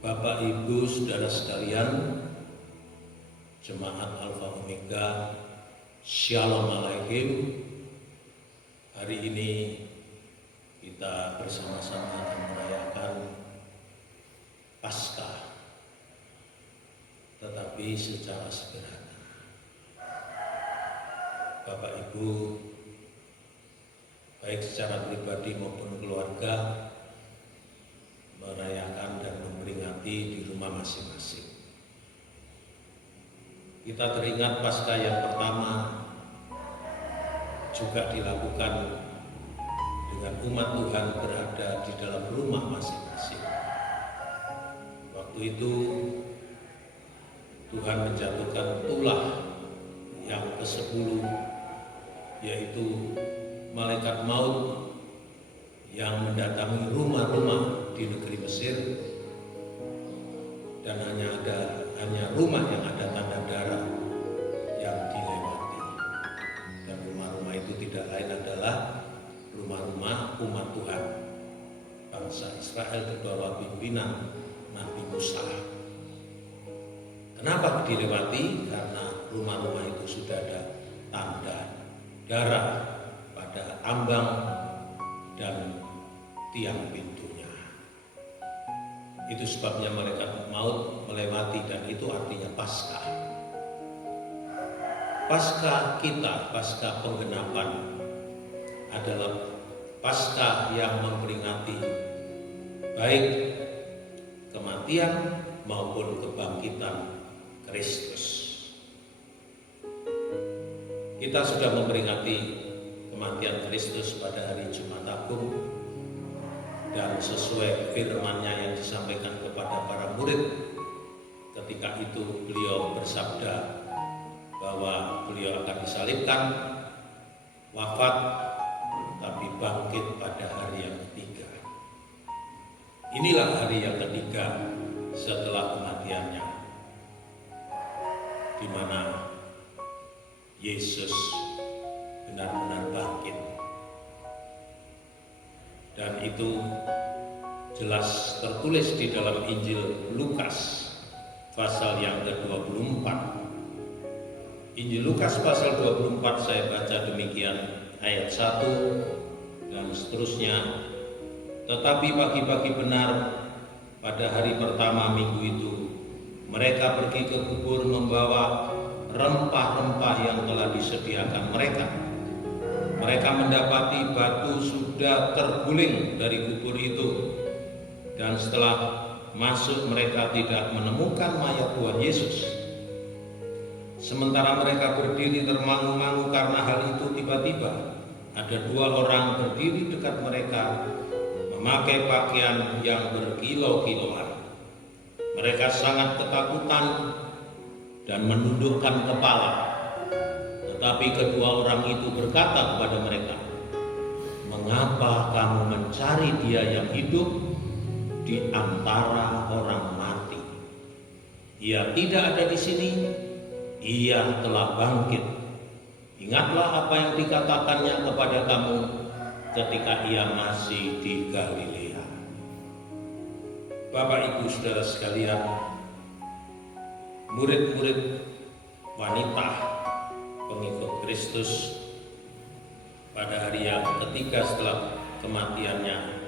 Bapak, Ibu, Saudara sekalian, Jemaat Alfa Omega, Shalom Alaikum. Hari ini kita bersama-sama akan merayakan Paskah, tetapi secara sederhana. Bapak, Ibu, baik secara pribadi maupun keluarga, merayakan dan memperingati di rumah masing-masing. Kita teringat Paskah yang pertama juga dilakukan dengan umat Tuhan berada di dalam rumah masing-masing. Waktu itu Tuhan menjatuhkan tulah yang ke-10, yaitu malaikat maut yang mendatangi rumah-rumah di negeri Mesir, dan hanya rumah yang ada tanda darah yang dilewati. Dan rumah-rumah itu tidak lain adalah rumah-rumah umat Tuhan, bangsa Israel di bawah pimpinan Nabi Musa. Kenapa dilewati? Karena rumah-rumah itu sudah ada tanda darah pada ambang dan tiang pintunya. Itu sebabnya malaikat maut melewati, dan itu artinya Paskah. Paskah kita, Paskah penggenapan, adalah Paskah yang memperingati baik kematian maupun kebangkitan Kristus. Kita sudah memperingati kematian Kristus pada hari Jumat Agung, dan sesuai firman-Nya yang disampaikan kepada para murid, ketika itu beliau bersabda bahwa beliau akan disalibkan, wafat, tapi bangkit pada hari yang ketiga. Inilah hari yang ketiga setelah kematiannya, di mana Yesus benar-benar bangkit. Dan itu jelas tertulis di dalam Injil Lukas pasal yang ke-24. Injil Lukas pasal 24 saya baca demikian, ayat 1 dan seterusnya. Tetapi pagi-pagi benar pada hari pertama minggu itu, mereka pergi ke kubur membawa rempah-rempah yang telah disediakan mereka. Mereka mendapati batu sudah terguling dari kubur itu, dan setelah masuk mereka tidak menemukan mayat Tuhan Yesus. Sementara mereka berdiri termangu-mangu karena hal itu, tiba-tiba ada 2 orang berdiri dekat mereka, memakai pakaian yang berkilau-kilauan. Mereka sangat ketakutan dan menundukkan kepala. Tetapi kedua orang itu berkata kepada mereka, "Mengapa kamu mencari Dia yang hidup di antara orang mati? Ia tidak ada di sini, Ia telah bangkit. Ingatlah apa yang dikatakannya kepada kamu ketika Ia masih di Galilea." Bapak, Ibu, Saudara sekalian, murid-murid wanita pengikut Kristus pada hari yang ketiga setelah kematiannya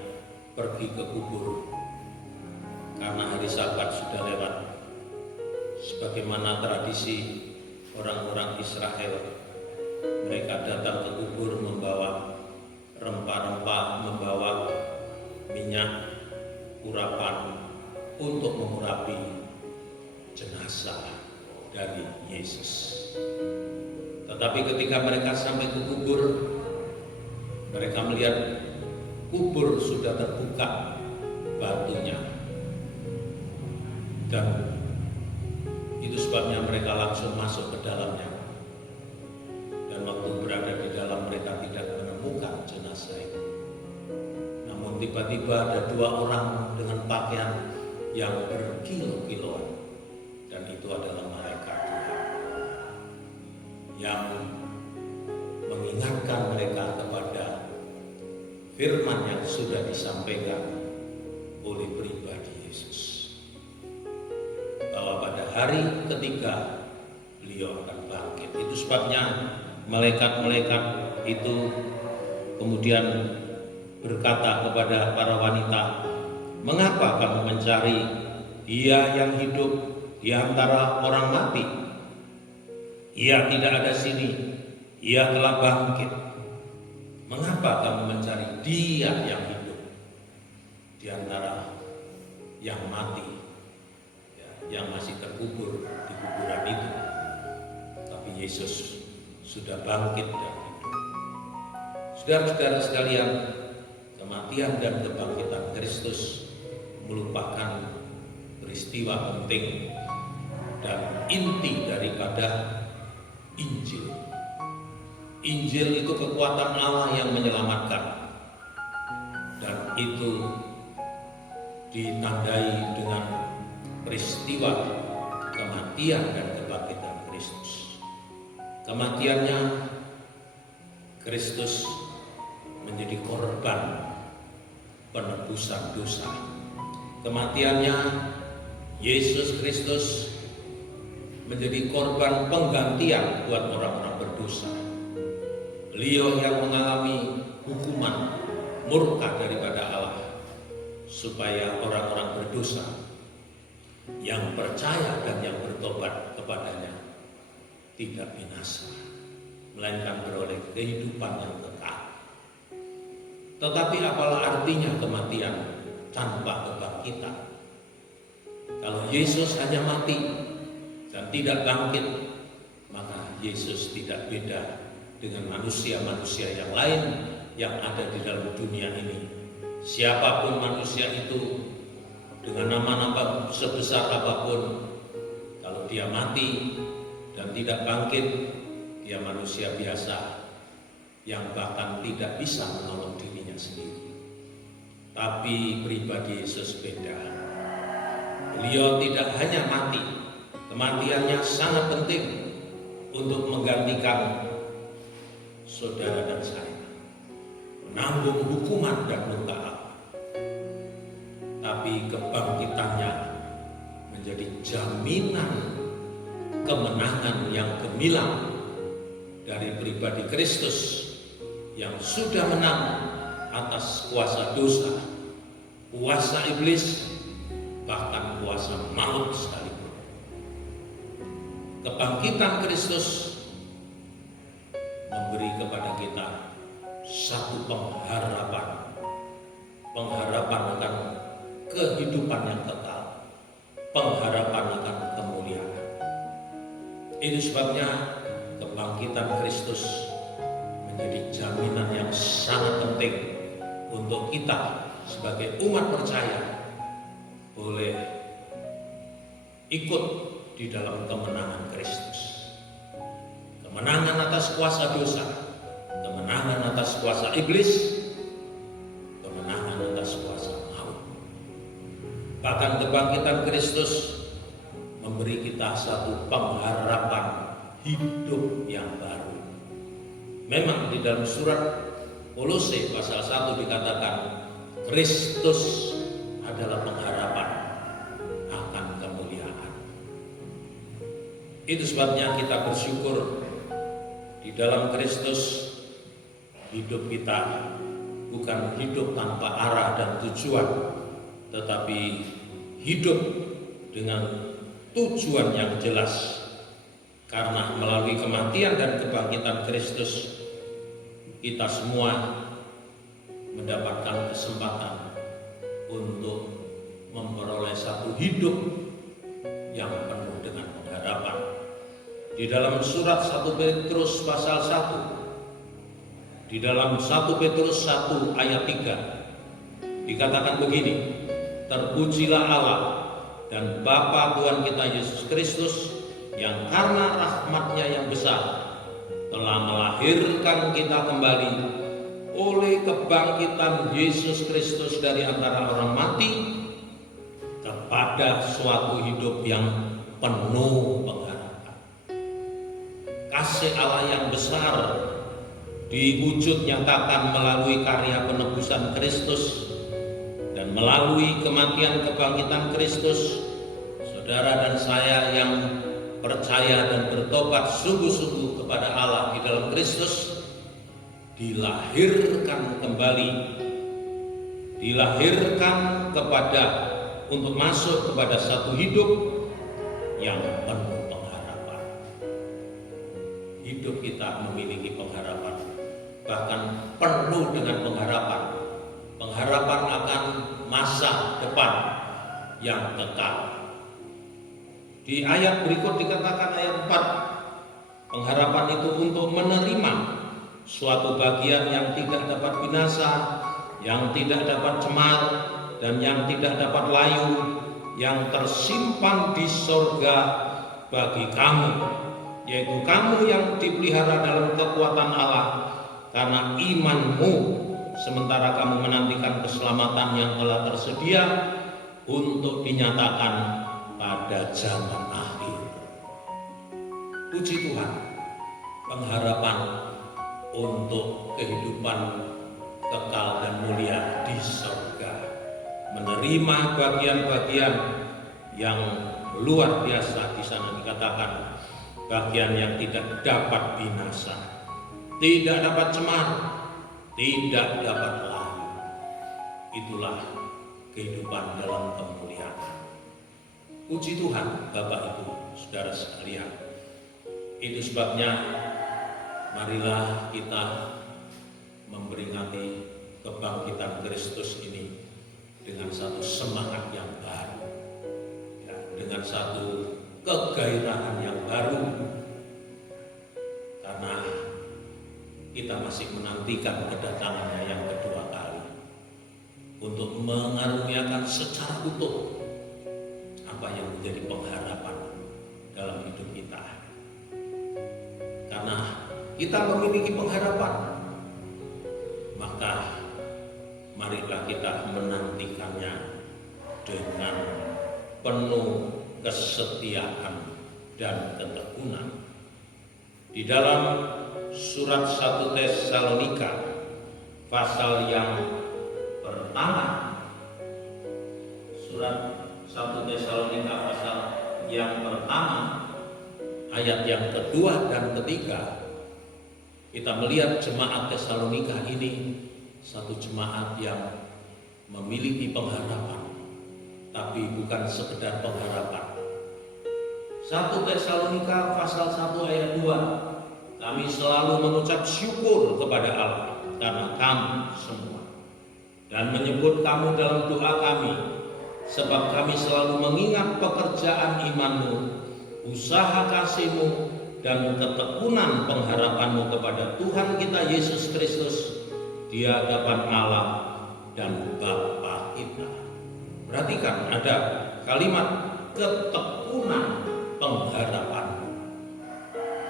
pergi ke kubur karena hari Sabat sudah lewat. Sebagaimana tradisi orang-orang Israel, mereka datang ke kubur membawa rempah-rempah, membawa minyak urapan untuk mengurapi jenazah dari Yesus. Tetapi ketika mereka sampai ke kubur, mereka melihat kubur sudah terbuka batunya, dan itu sebabnya mereka langsung masuk ke dalamnya. Dan waktu berada di dalam, mereka tidak menemukan jenazah itu. Namun tiba-tiba ada 2 orang dengan pakaian yang berkilau-kilauan, dan itu adalah malaikat Tuhan yang mengingatkan mereka kepada firman yang sudah disampaikan oleh pribadi Yesus. hari ketiga beliau akan bangkit. Itu sebabnya malaikat-malaikat itu kemudian berkata kepada para wanita, "Mengapa kamu mencari Dia yang hidup di antara orang mati? Ia tidak ada sini, Ia telah bangkit. Mengapa kamu mencari Dia yang hidup di antara yang mati, ya, yang masih terkubur di kuburan itu? Tapi Yesus sudah bangkit dan hidup." Saudara-saudara sekalian, kematian dan kebangkitan Kristus merupakan peristiwa penting dan inti daripada Injil. Injil itu kekuatan Allah yang menyelamatkan, dan itu ditandai dengan peristiwa kematian dan kebangkitan Kristus. Kematiannya, Kristus menjadi korban penebusan dosa. Kematiannya, Yesus Kristus menjadi korban penggantian buat orang-orang berdosa. Beliau yang mengalami hukuman murka daripada Allah, supaya orang-orang berdosa yang percaya dan yang bertobat kepadanya tidak binasa, melainkan beroleh kehidupan yang kekal. Tetapi apalah artinya kematian tanpa kebangkitan? Kalau Yesus hanya mati dan tidak bangkit, maka Yesus tidak beda dengan manusia-manusia yang lain yang ada di dalam dunia ini. Siapapun manusia itu, dengan nama-nama sebesar apapun, kalau dia mati dan tidak bangkit, dia manusia biasa yang bahkan tidak bisa menolong dirinya sendiri. Tapi pribadi Yesus beda. Beliau tidak hanya mati, kematiannya sangat penting untuk menggantikan saudara dan saya, menanggung hukuman dan luka Allah. Tapi kebangkitannya menjadi jaminan kemenangan yang gemilang dari pribadi Kristus yang sudah menang atas kuasa dosa, kuasa iblis, bahkan kuasa maut sekalipun. Kebangkitan Kristus memberi kepada kita satu pengharapan akan kehidupan yang kekal, pengharapan akan kemuliaan. Ini sebabnya kebangkitan Kristus menjadi jaminan yang sangat penting untuk kita sebagai umat percaya boleh ikut di dalam kemenangan Kristus. Kemenangan atas kuasa dosa, kemenangan atas kuasa iblis, kemenangan atas kuasa maut. Bahkan kebangkitan Kristus memberi kita satu pengharapan hidup yang baru. Memang di dalam surat Kolose pasal 1 dikatakan Kristus adalah pengharapan akan kemuliaan. Itu sebabnya kita bersyukur di dalam Kristus hidup kita bukan hidup tanpa arah dan tujuan, tetapi hidup dengan tujuan yang jelas. Karena melalui kematian dan kebangkitan Kristus, kita semua mendapatkan kesempatan untuk memperoleh satu hidup yang penuh dengan pengharapan. Di dalam surat 1 Petrus pasal 1, di dalam 1 Petrus 1 ayat 3 dikatakan begini, "Terpujilah Allah dan Bapa Tuhan kita Yesus Kristus, yang karena rahmat-Nya yang besar telah melahirkan kita kembali oleh kebangkitan Yesus Kristus dari antara orang mati kepada suatu hidup yang penuh pengharapan." Kasih Allah yang besar diwujud nyatakan melalui karya penebusan Kristus dan melalui kematian kebangkitan Kristus. saudara dan saya yang percaya dan bertobat sungguh-sungguh kepada Allah di dalam Kristus dilahirkan kembali, dilahirkan untuk masuk kepada satu hidup yang penuh pengharapan. Hidup kita memiliki pengharapan, bahkan penuh dengan pengharapan. Pengharapan akan masa depan yang kekal. Di ayat berikut dikatakan ayat 4, pengharapan itu untuk menerima suatu bagian yang tidak dapat binasa, yang tidak dapat cemar, dan yang tidak dapat layu, yang tersimpan di sorga bagi kamu, yaitu kamu yang dipelihara dalam kekuatan Allah karena imanmu, sementara kamu menantikan keselamatan yang telah tersedia untuk dinyatakan pada zaman akhir. Puji Tuhan, pengharapan untuk kehidupan kekal dan mulia di surga, menerima bagian-bagian yang luar biasa. Di sana dikatakan bagian yang tidak dapat binasa, tidak dapat cemar, tidak dapat layu. Itulah kehidupan dalam kemuliaan. Puji Tuhan, Bapak Ibu, Saudara sekalian. Itu sebabnya marilah kita memperingati kebangkitan Kristus ini dengan satu semangat yang baru, ya, dengan satu kegairahan yang baru, karena kita masih menantikan kedatangannya yang kedua kali untuk mengaruniakan secara utuh apa yang menjadi pengharapan dalam hidup kita. Karena kita memiliki pengharapan, maka marilah kita menantikannya dengan penuh kesetiaan dan ketekunan. Di dalam surat 1 Tesalonika pasal yang pertama, surat 1 Tesalonika pasal yang pertama ayat yang kedua dan ketiga, kita melihat jemaat Tesalonika ini satu jemaat yang memiliki pengharapan, tapi bukan sekedar pengharapan. 1 Tesalonika pasal 1 ayat 2, kami selalu mengucap syukur kepada Allah karena kamu semua, dan menyebut kamu dalam doa kami, sebab kami selalu mengingat pekerjaan imanmu, usaha kasihmu, dan ketekunan pengharapanmu kepada Tuhan kita Yesus Kristus di hadapan Allah dan Bapa kita. Perhatikan, ada kalimat ketekunan pengharapan.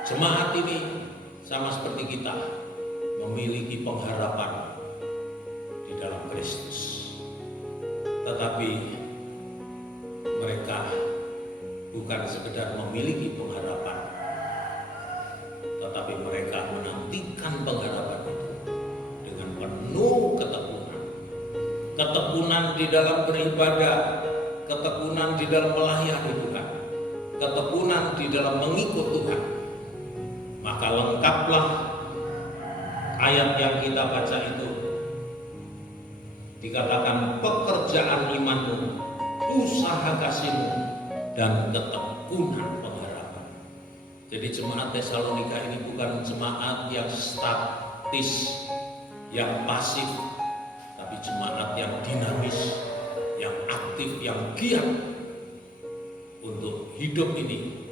Jemaat ini sama seperti kita memiliki pengharapan di dalam Kristus, tetapi mereka bukan sekedar memiliki pengharapan, tetapi mereka menantikan pengharapan itu dengan penuh ketekunan. Ketekunan di dalam beribadah, ketekunan di dalam melayani Tuhan, ketekunan di dalam mengikut Tuhan. Maka lengkaplah ayat yang kita baca itu. Dikatakan pekerjaan imanmu, usaha kasihmu, dan ketekunan pengharapan. Jadi jemaat Tesalonika ini bukan jemaat yang statis, yang pasif, tapi jemaat yang dinamis, yang aktif, yang giat untuk hidup ini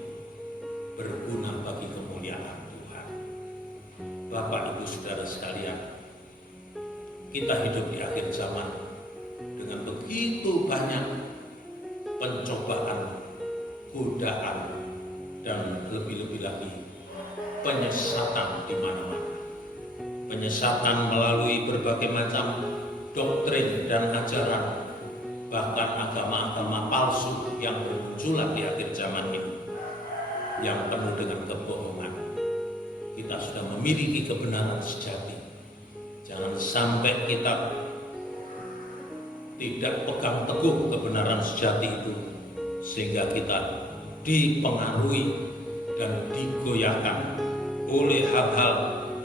berguna bagi kemuliaan Tuhan. Bapak, Ibu, Saudara sekalian, kita hidup di akhir zaman dengan begitu banyak pencobaan, godaan, dan lebih-lebih lagi penyesatan di mana-mana. Penyesatan melalui berbagai macam doktrin dan ajaran, bahkan agama-agama palsu yang bermunculan di akhir zaman ini, yang penuh dengan kebohongan. Kita sudah memiliki kebenaran sejati. Jangan sampai kita tidak pegang teguh kebenaran sejati itu, sehingga kita dipengaruhi dan digoyahkan oleh hal-hal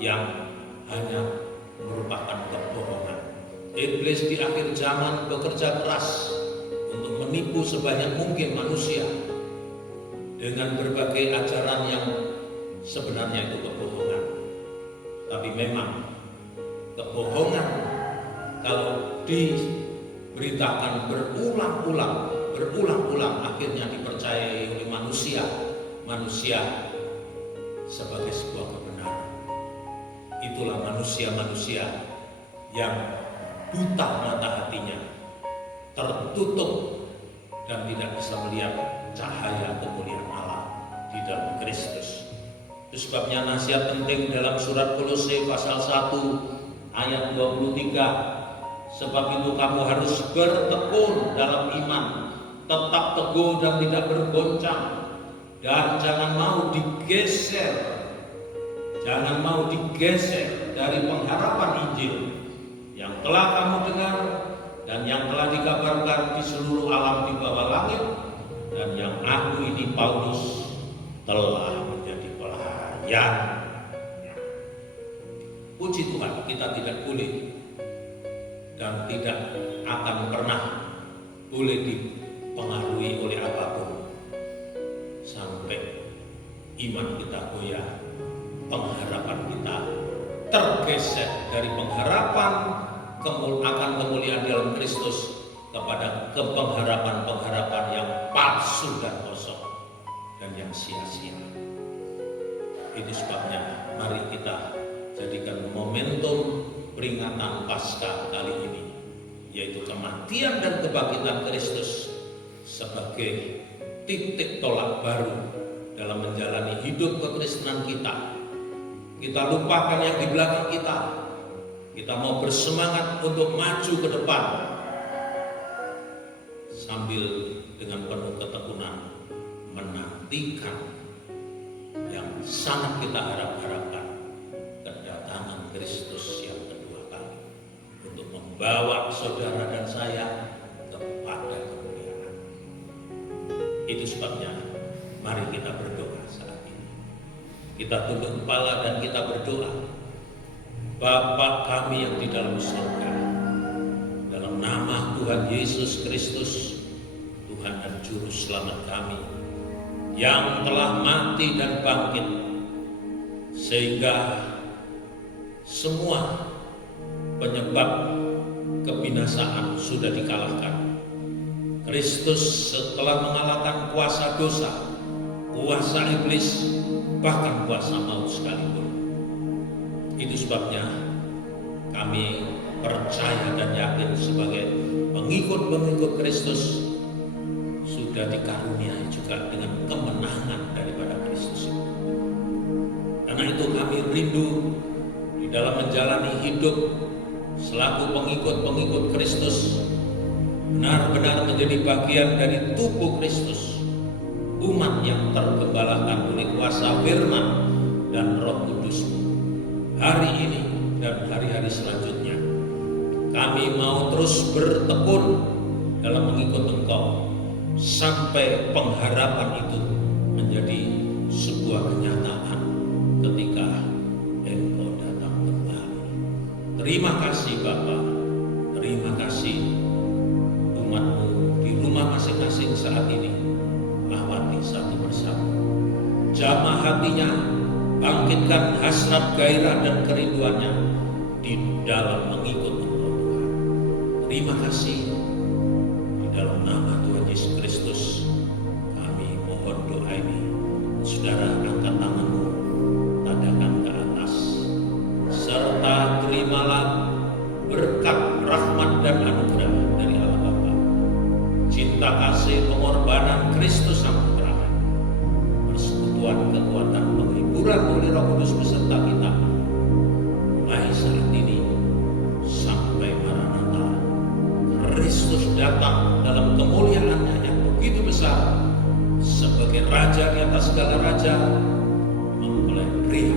yang hanya merupakan kebohongan. Iblis di akhir zaman bekerja keras untuk menipu sebanyak mungkin manusia dengan berbagai ajaran yang sebenarnya itu kebohongan. Tapi memang kebohongan kalau diberitakan berulang-ulang akhirnya dipercayai oleh manusia sebagai sebuah kebenaran. Itulah manusia-manusia yang buta mata hatinya, tertutup dan tidak bisa melihat cahaya kemuliaan Allah di dalam Kristus. Itu sebabnya nasihat penting dalam surat Kolose pasal 1 ayat 23. Sebab itu kamu harus bertekun dalam iman, tetap teguh dan tidak bergoncang, dan jangan mau digeser dari pengharapan Injil yang telah kamu dengar dan yang telah dikabarkan di seluruh alam di bawah langit, dan yang aku ini Paulus telah menjadi pelayan. Puji Tuhan, kita tidak boleh dan tidak akan pernah boleh dipengaruhi oleh apapun sampai iman kita goyah, pengharapan kita tergeser dari pengharapan akan kemuliaan dalam Kristus kepada pengharapan yang palsu dan kosong dan yang sia-sia. Itu sebabnya mari kita jadikan momentum peringatan Paskah kali ini, yaitu kematian dan kebangkitan Kristus, sebagai titik tolak baru dalam menjalani hidup kekristenan kita. Kita lupakan yang di belakang kita. Kita mau bersemangat untuk maju ke depan sambil dengan penuh ketekunan menantikan yang sangat kita harapkan, kedatangan Kristus yang kedua kali untuk membawa saudara dan saya kepada kemuliaan. Itu sebabnya mari kita berdoa saat ini. Kita tunduk kepala dan kita berdoa. Bapa kami yang di dalam surga, dalam nama Tuhan Yesus Kristus, Tuhan dan Juru Selamat kami, yang telah mati dan bangkit, sehingga semua penyebab kebinasaan sudah dikalahkan. Kristus setelah mengalahkan kuasa dosa, kuasa iblis, bahkan kuasa maut sekalipun. Itu sebabnya kami percaya dan yakin sebagai pengikut-pengikut Kristus sudah dikaruniai juga dengan kemenangan daripada Kristus itu. Karena itu kami rindu di dalam menjalani hidup selaku pengikut-pengikut Kristus benar-benar menjadi bagian dari tubuh Kristus, umat yang tergembalakan oleh kuasa firman dan Roh Kudus. Hari ini dan hari-hari selanjutnya kami mau terus bertekun dalam mengikut Engkau sampai pengharapan itu menjadi sebuah kenyataan ketika Engkau datang kembali. Terima kasih Bapa, terima kasih umat-Mu di rumah masing-masing saat ini. Lawati satu persatu, jamah hatinya, bangkitkan hasrat, gairah dan kerinduannya di dalam mengikut Engkau Tuhan. Terima kasih. Di dalam nama Tuhan Yesus Kristus kami mohon doa ini. Saudara, angkat tanganmu, tadakan ke atas, serta terimalah berkat, rahmat dan anugerah dari Allah Bapa, cinta kasih pengorbanan Kristus Sang Putra, persekutuan kekuatan penghiburan oleh Roh Kudus beserta kita, mulai saat ini sampai Maranatha. Kristus datang dalam kemuliaannya yang begitu besar sebagai Raja di atas segala raja, mempelai pria